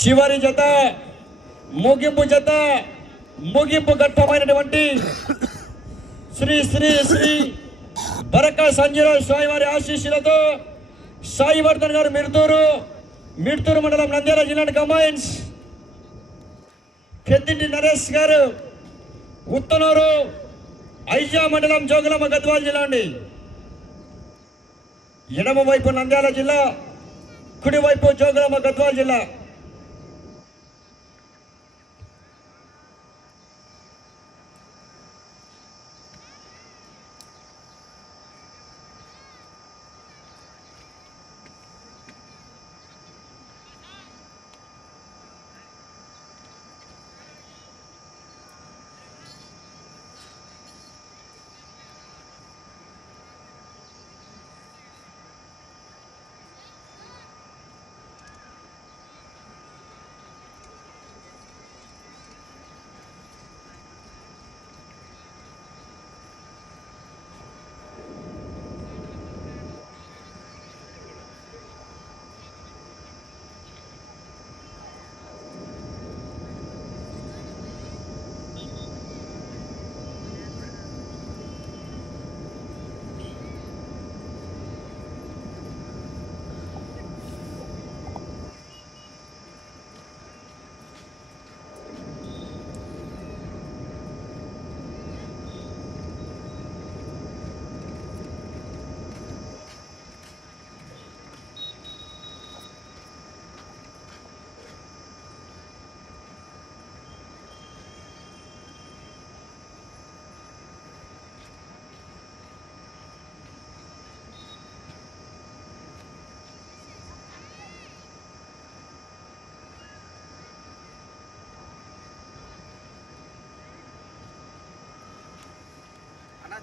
చివరి జత ముగింపు జత ముగింపు ఘట్టమైనటువంటి శ్రీ శ్రీ శ్రీ బరక సంజీరావు స్వామి వారి ఆశీస్సులతో సాయివర్ధన్ గారు మిర్తూరు మిర్తూరు మండలం నంద్యాల జిల్లా కంబైన్స్ పెద్దింటి నరేష్ గారు ఉత్తనూరు ఐజా మండలం జోగులమ్మ గద్వాల జిల్లా అండి ఎడమ వైపు నంద్యాల జిల్లా కుడివైపు జోగులమ్మ గద్వాల జిల్లా.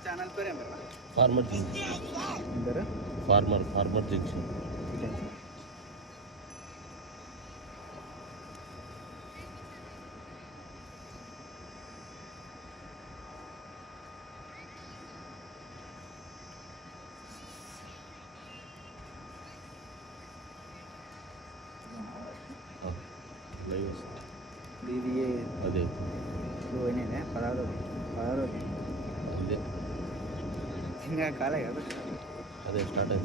అన్న ఛానల్ పేరు ఏం పేరు ఫార్మర్ జంక్షన్ పేరు ఇంకా కాలే కదా అదే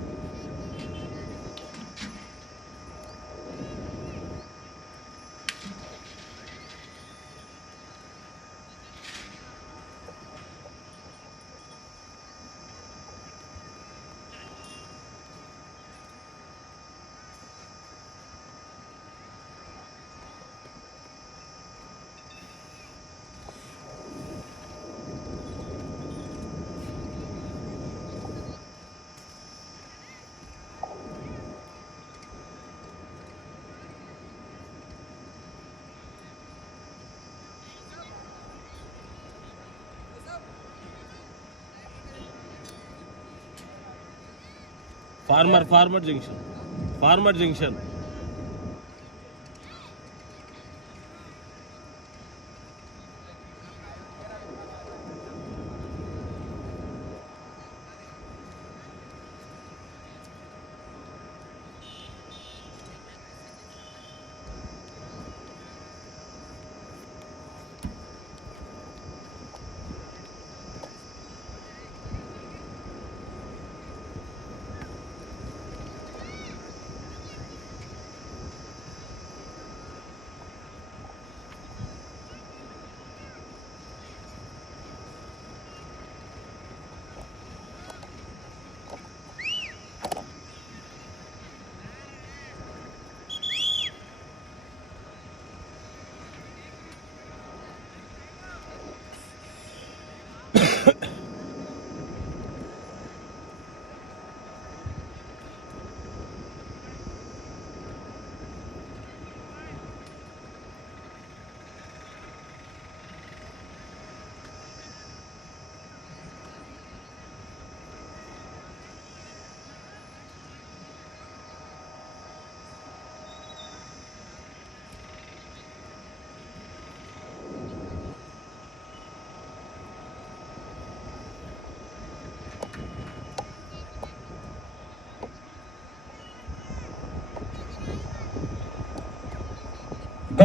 farmer farmer junction. Farmer junction.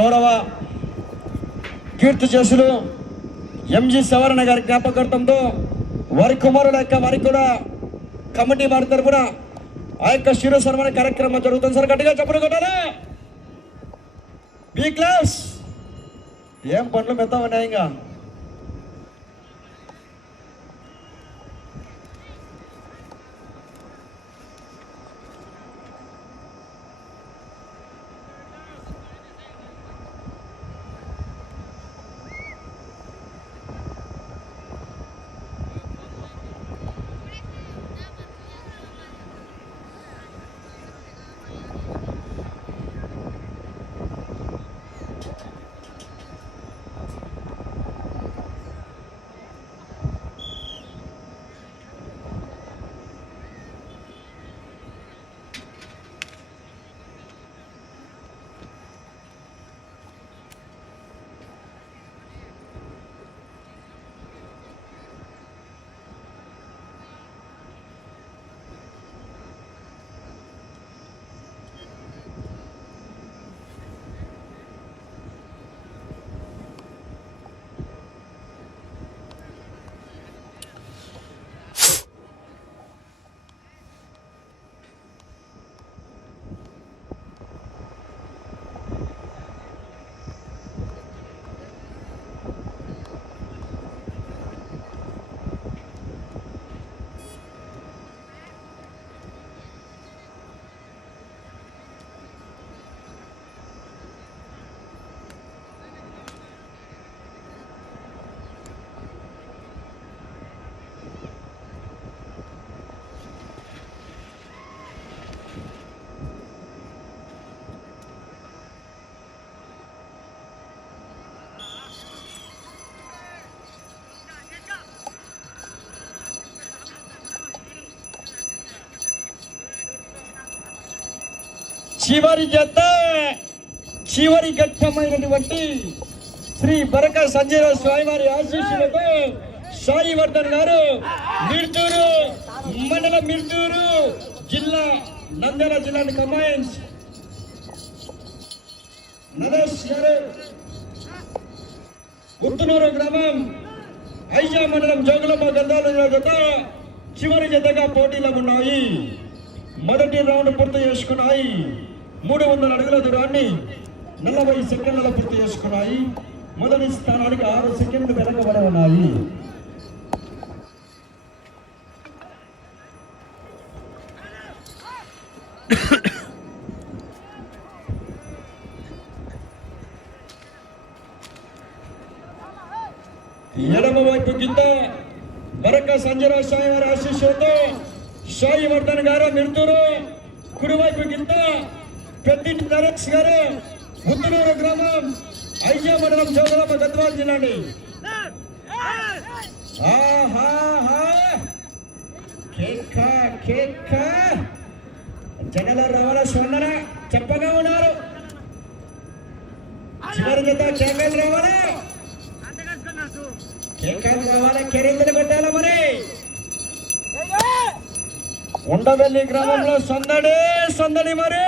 గౌరవ కీర్తి చేసులు ఎంజి సవరణ గారి జ్ఞాపకార్థంతో వారి కుమారుల యొక్క వారికి కూడా కమిటీ వారి తరఫున ఆ యొక్క శిరో సన్మాన కార్యక్రమం జరుగుతుంది. సార్ గట్టిగా చెప్పలు కొట్టారా బి క్లాస్ ఏం పనులు మెత్త ఉన్నాయి ఇంకా చివరి జత చివరి ఘట్టమైనటువంటి శ్రీ బరక సంజయ స్వామివారి ఆశీస్సులతో సాయివర్ధన్ గారు మిర్దూరు మండల మిర్దూరు జిల్లా నంద్యాల జిల్లా కంబైన్స్ నరేష్ గారు గుర్తునూరు గ్రామం ఐజా మండలం జోగులమ్మ గంధాల జత చివరి జతగా పోటీలో ఉన్నాయి. మొదటి రౌండ్ పూర్తి చేసుకున్నాయి. మూడు వందల అడుగుల దూరాన్ని నలభై సెకండ్లలో పూర్తి చేసుకున్నాయి. మొదటి స్థానానికి ఆరు సెకండ్లు వెనకబడి ఉన్నాయి. ఎడమ వైపు కింద వరక సంజయరావు సాయి వారి ఆశీస్సులతో సాయి వర్ధన్ గారు మిరుతూరు. కుడివైపు కింద పెద్ది నరేష్ గారు ముద్దునూరు గ్రామం ఐజా మండలం జోగులమ్మ గద్వాల జిల్లా అండి జనల చెప్పగా ఉన్నారు. చివరి జత కేకలు కెరీందులు మరి. ఉండవెల్లి గ్రామంలో సందడి సందడి మరి.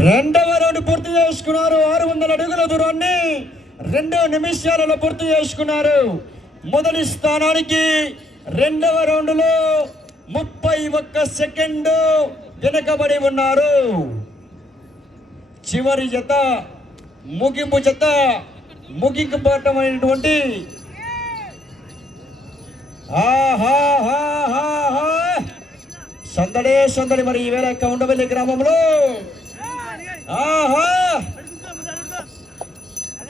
రెండవ రౌండ్ పూర్తి చేసుకున్నారు. ఆరు వందల అడుగుల దూరాన్ని రెండు నిమిషాలలో పూర్తి చేసుకున్నారు. మొదటి స్థానానికి రెండవ రౌండ్లో ముప్పై ఒక్క సెకండ్ వెనకబడి ఉన్నారు. చివరి జత ముగింపు జత ముగింపు పాఠమైనటువంటి సందడే సందడి మరి ఈవేళ వేళ కౌండవల్లి గ్రామంలో. ఆహా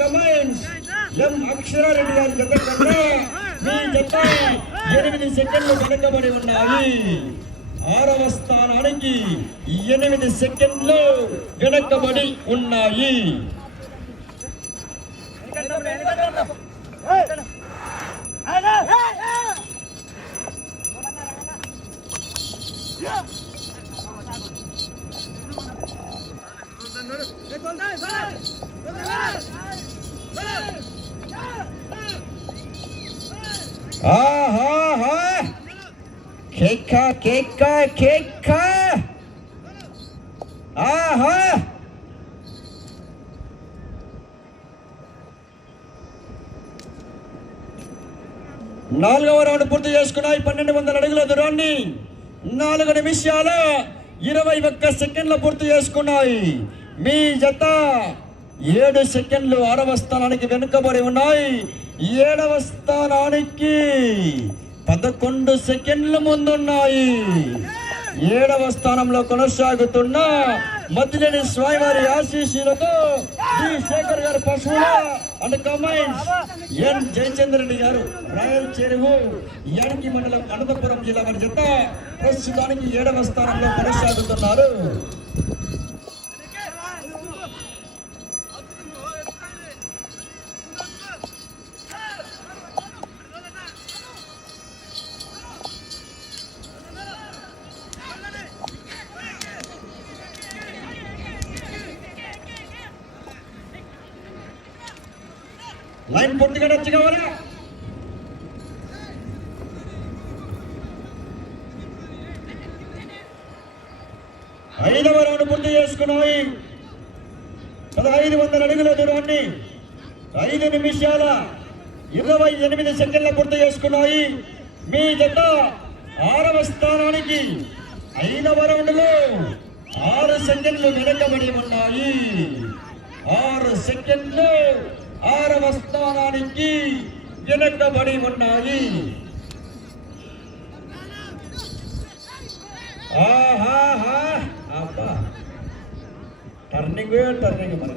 కమాండ్స్ ఎం అక్షరారెడ్డి గారి జత కన్నా మీ జత ఎనిమిది సెకండ్లు వెనకబడి ఉన్నాయి. ఆరవ స్థానానికి ఎనిమిది సెకండ్లు వెనకబడి ఉన్నాయి. ఆహాహా Kicker, కేక్క కేక్క. ఆహా. నాలుగవ రౌండ్ పూర్తి చేసుకున్నాయి. పన్నెండు వందల అడుగుల దూరాన్ని నాలుగు నిమిషాల ఇరవై ఒక్క సెకండ్లు పూర్తి చేసుకున్నాయి. మీ జత ఏడు సెకండ్లు ఆరవ స్థానానికి వెనుకబడి ఉన్నాయి. ఏడవ స్థానానికి పదకొండు సెకండ్లు ముందున్నాయి. ఏడవ స్థానంలో కొనసాగుతున్న మద్దిలేని స్వామివారి ఆశీస్సులతో శ్రీ శేఖర్ గారు పశువుల అండ్ కమైన్స్ ఎన్. జయచంద్ర రెడ్డి గారు రాయల్ చెరువు యానికి మండలం అనంతపురం జిల్లా వారి జత ప్రస్తుతానికి ఏడవ స్థానంలో కొనసాగుతున్నారు. లైన్ పూర్తిగా నచ్చి కావాలా. ఐదవ రౌండ్ పూర్తి చేసుకున్నాయి. పదహైదు వందల అడుగుల దూరాన్ని ఐదు నిమిషాల ఇరవై ఎనిమిది సెకండ్ల పూర్తి చేసుకున్నాయి. మీ జత ఆరవ స్థానానికి ఐదవ రౌండ్లో ఆరు సెకండ్లు వెనకబడి ఉన్నాయి. ఆరు సెకండ్లు ఆరవ స్థానానికి వెనకబడి ఉన్నాయి ఆహాహా అబ్బా టర్నింగ్ టర్నింగ్ మరి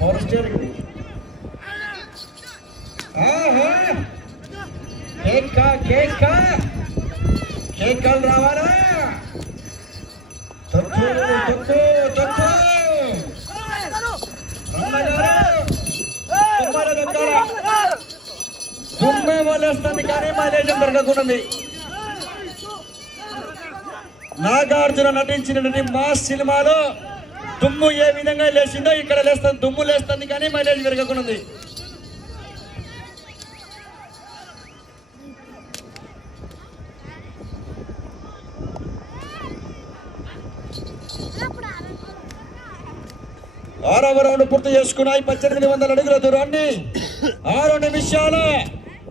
పవర్ స్టీరింగ్ ఆహా కేక్ కేక్ కేక్ రావాలా తొక్కు తొక్కు తొక్కు తుమ్మే వలేస్తుంది కానీ మైలేజం పెరగకుండా నాగార్జున నటించినటువంటి మా సినిమాలో దుమ్ము ఏ విధంగా లేచిందో ఇక్కడ లేస్తుంది దుమ్ము లేస్తుంది కానీ మైలేజ్ పెరగకుండా ఆరవ రౌండ్ పూర్తి చేసుకున్నాయి. పద్దెనిమిది వందల అడుగుల దూరాన్ని. ఆరు నిమిషాల.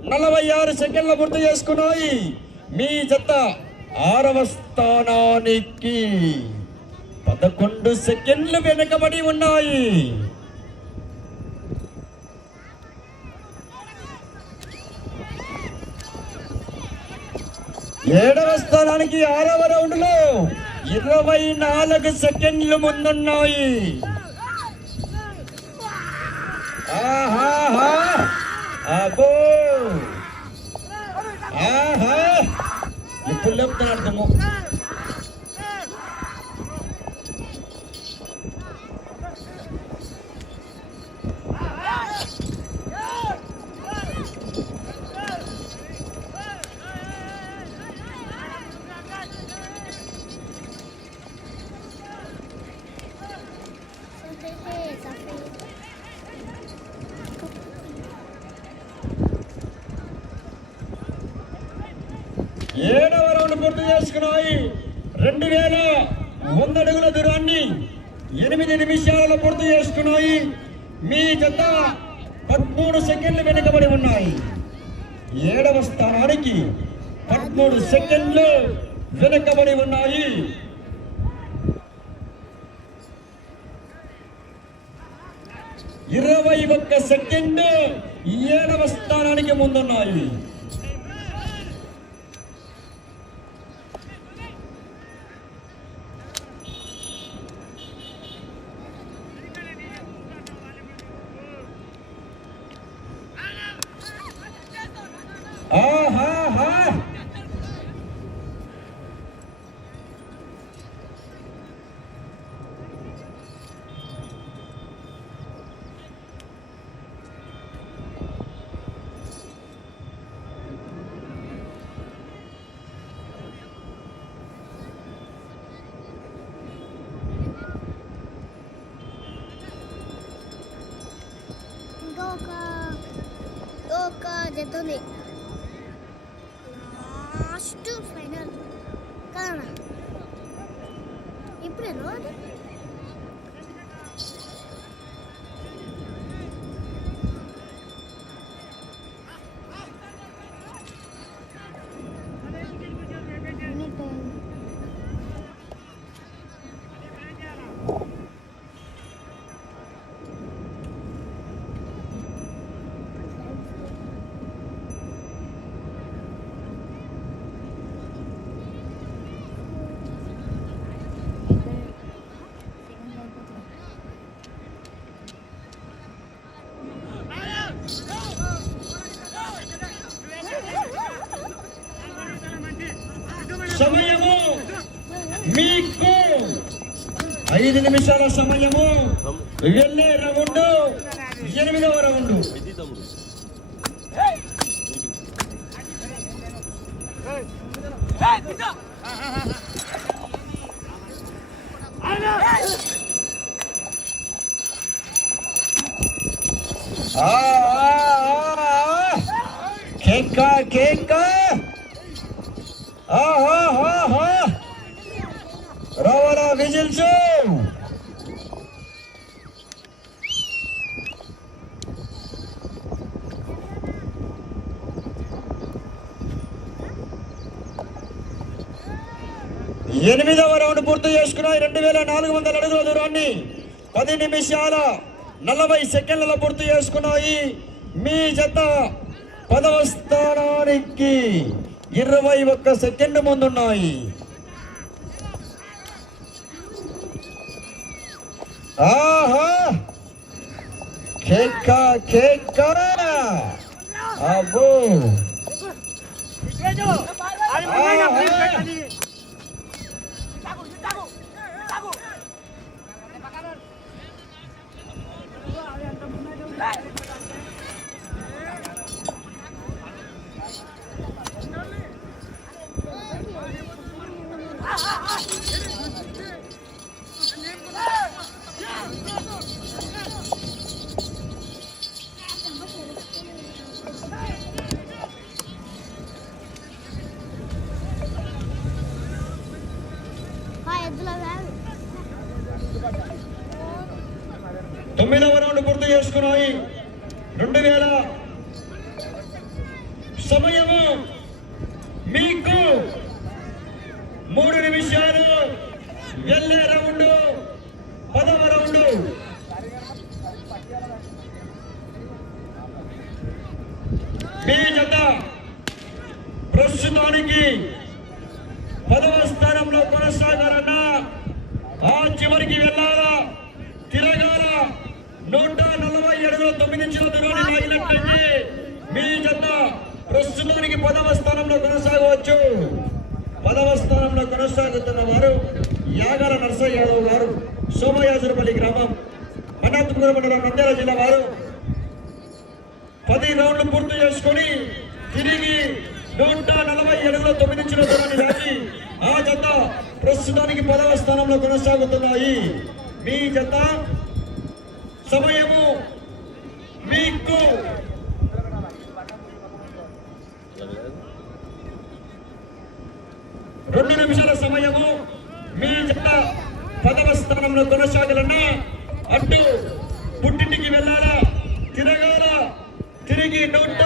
నలభై ఆరు సెకండ్లు పూర్తి చేసుకున్నాయి. మీ జత ఆరవ స్థానానికి పదకొండు సెకండ్లు వెనుకబడి ఉన్నాయి. ఏడవ స్థానానికి ఆరవ రౌండ్లో ఇరవై నాలుగు సెకండ్లు ముందున్నాయి. ఆహాహా! అబ్బో ఆహా ఇప్పుడు లేపుతున్నాడు పూర్తి రెండు వేల వంద అడుగుల దూరాన్ని ఎనిమిది నిమిషాలలో పూర్తి చేసుకున్నాయి. మీ జత పదమూడు సెకండ్లు వెనుకబడి ఉన్నాయి. ఏడవ స్థానానికి పదమూడు సెకండ్లు వెనుకబడి ఉన్నాయి. ఇరవై ఒక్క సెకండ్ ఏడవ స్థానానికి ముందున్నాయి ఆహాహా ఇంకా ఒక ఒక లాస్ట్ ఫైనల్ కానా ఇప్పుడే రోజు సమయము. మీకు ఐదు నిమిషాల సమయము. వెళ్ళే రౌండ్ ఎనిమిదవ రౌండ్. పెద్ద తమ్ముడు రావాలా ఎనిమిదవ రౌండ్ పూర్తి చేసుకున్నాయి. రెండు వేల నాలుగు వందల అడుగుల దూరాన్ని పది నిమిషాల నలభై సెకండ్లలో పూర్తి చేసుకున్నాయి. మీ జత పదవ స్థానానికి ఇరవై ఒక్క సెకండ్ ముందున్నాయి. ఆహా కేక కేక అబ్బో ఆహా. ఆ ఆ చివరికి వెళ్ళాలా? తిరగాల? నూట నలభై అడుగుల తొమ్మిది ఇంచుల దూరాన్ని లాగినట్లయితే మీ జత ప్రస్తుతానికి పదవ స్థానంలో కొనసాగవచ్చు. పదవ స్థానంలో కొనసాగుతున్న వారు యాగాల నర్సయ్య యాదవ్ గారు సోమయాజులపల్లి గ్రామం అనంతపురం మండలం నంద్యాల జిల్లా వారు. పది రౌండ్లు పూర్తి చేసుకొని తిరిగి నూట నలభై అడుగుల తొమ్మిది ఇంచుల దూరాన్ని దాటి ఆ జత ప్రస్తుతానికి పదవ స్థానంలో కొనసాగుతున్నాయి. మీ జత సమయము మీకు రెండు నిమిషాల సమయము మీ జత పదవ స్థానంలో కొనసాగాలన్నా అటు పుట్టింటికి వెళ్ళాలా? తిరగాల? తిరిగి నూట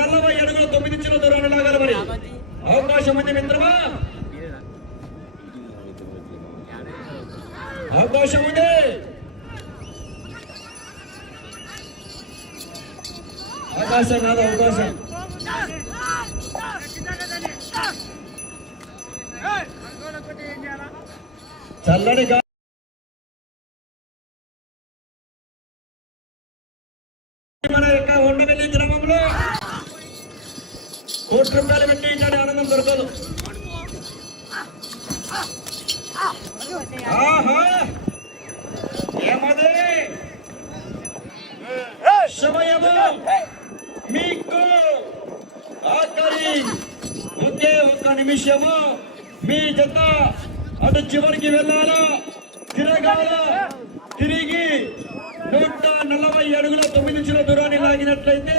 నలభై అడుగుల తొమ్మిది చిన్న దూరాన్ని లాగాలి మరి. అవకాశం ఉంది మిత్రమా? సమయము మీకు ఆఖరి ఒకే ఒక్క నిమిషము. మీ జత అటు చివరికి వెళ్ళాలా? తిరగాల? తిరిగి నూట నలభై అడుగుల తొమ్మిది ఇంచుల దూరాన్ని లాగినట్లయితే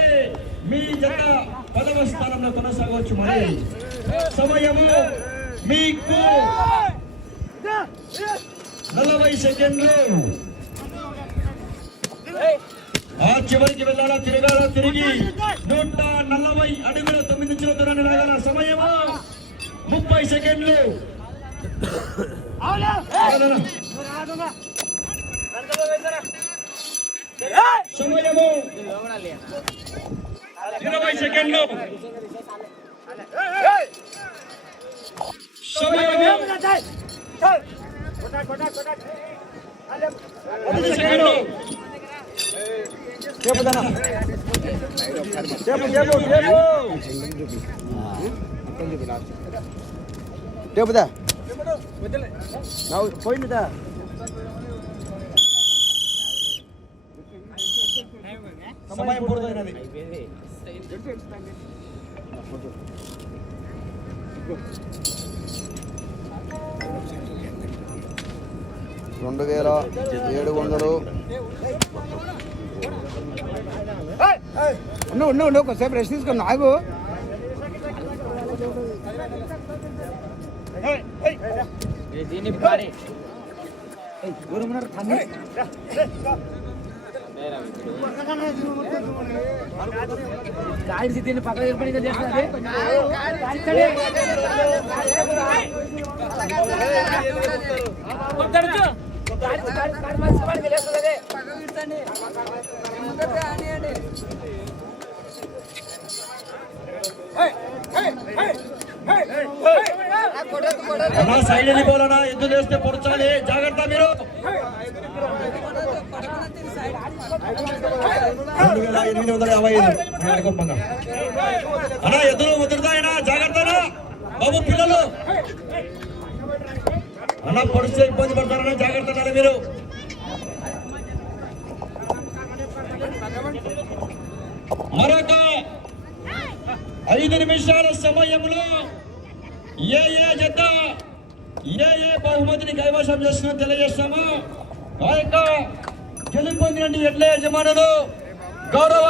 మీ జత పదవ స్థానంలో కొనసాగవచ్చు మరి. సమయము మీకు నలభై సెకండ్లు. చివరికి వెళ్ళాలా తిరగాల తిరిగి నూట నలభై అడుగుల తొమ్మిది ఇంచుల దూరాన్ని లాగాల సమయము ముప్పై సెకండ్లు. సమయము ఇరవై సెకండ్లు. సమయము పది సెకండ్లు. టేపుదా పోయిందిదా? సమయం పూర్తయినది. రెండు వేల ఏడు వందలు ఉండు ఉండు ఉండు కొంచెంసేపు రెస్ట్ తీసుకుని ఆగు అన్నా సైడ్ వెళ్ళిపోవాలన్నా ఎందుకు చేస్తే పొడచాలి జాగ్రత్త మీరు రెండు వేల ఎనిమిది వందల యాభై ఐదు అన్నా ఎదురు. అన్నా పొడిస్తే ఇబ్బంది పడతారన్నా జాగ్రత్త ఉండాలి మీరు. మరొక ఐదు నిమిషాల సమయంలో ఏ ఏ జత ఏ ఏ బహుమతిని కైవసం చేస్తున్నా తెలియజేస్తాము? ఆ యొక్క గెలుపొందినటువంటి ఎడ్ల యజమానులు గౌరవ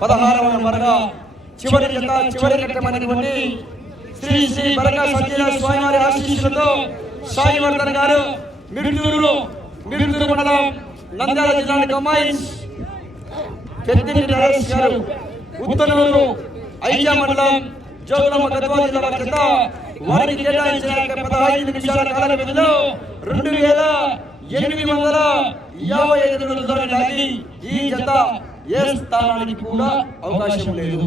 పదహారవ నెంబర్గా చివరి జత చివరి ఘట్టమైనటువంటి శ్రీ శ్రీ బరగా సత్య స్వామివారి ఆశీస్సులతో సాయివర్ధన్ గారు మిర్దూరు మిర్దూరు మండలం నంద్యాల జిల్లాని కమాయిన్స్ పెద్దిరెడ్డి నరేష్ గారు ఉత్తనూరు ఐజా మండలం జోగులమ్మ గద్వాల జిల్లా జత వారికి కేటాయించిన పదహైదు నిమిషాల కాల వ్యవధిలో రెండు వేల ఎనిమిది వందల యాభై ఐదు రోజుల లాగి ఈ జత ఏ స్థానానికి కూడా అవకాశం లేదు